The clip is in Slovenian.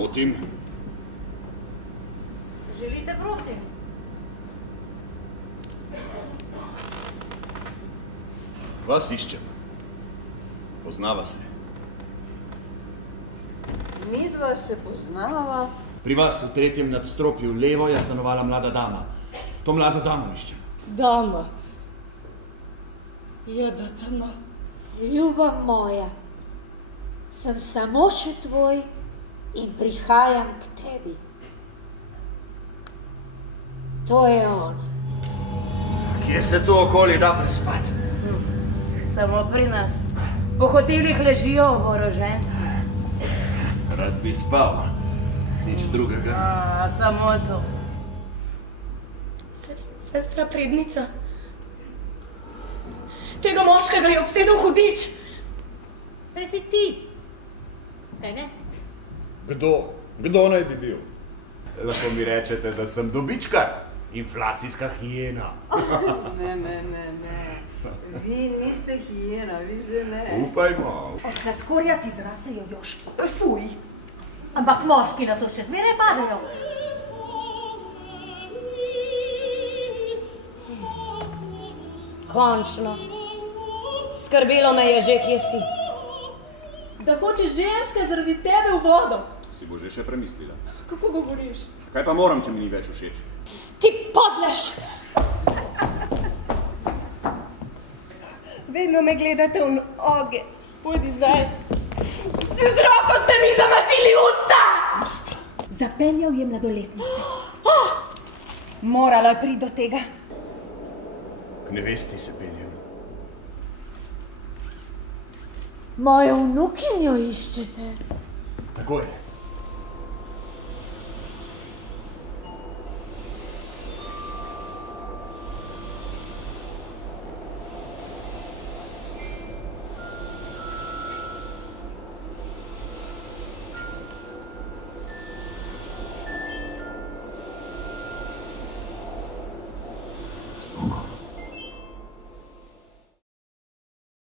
motim? Želite, prosim? Vas iščem. Poznava se. Midva se poznava. Pri vas v 3. nadstropju levo je stanovala mlada dama. To mlado damo iščem. Dama. Jedotno. Ljubav moja, sem samo še tvoj in prihajam k tebi. To je on. Kje se tu okoli da prespat? Samo pri nas. Po hotelih ležijo oboroženci. Rad bi spal. Nič drugega. Samo to. Sestra prednica. Tega moškega je obsedel hudič. Saj si ti. Kaj ne? Kdo naj bi bil? Lahko mi rečete, da sem dobičkar. Inflacijska hijena. Ne. Vi niste hijena, vi že ne. Upajmo. Od sladkorja ti zrasejo joški. Fuj. Ampak moški na to še zmeraj padajo. Končno. Skrbelo me je že, kje si. Da hočeš ženska zaradi tebe v vodo. Si bo že še premislila. Kako govoriš? Kaj pa moram, če mi ni več všeč? Ti podleš! Vedno me gledate v noge. Pojdi zdaj. Z roko ste mi zamašili usta! Zapeljal je mladoletnice. Morala priti do tega. K nevesti se peljem. Mojo vnukinjo iščete. Tako je.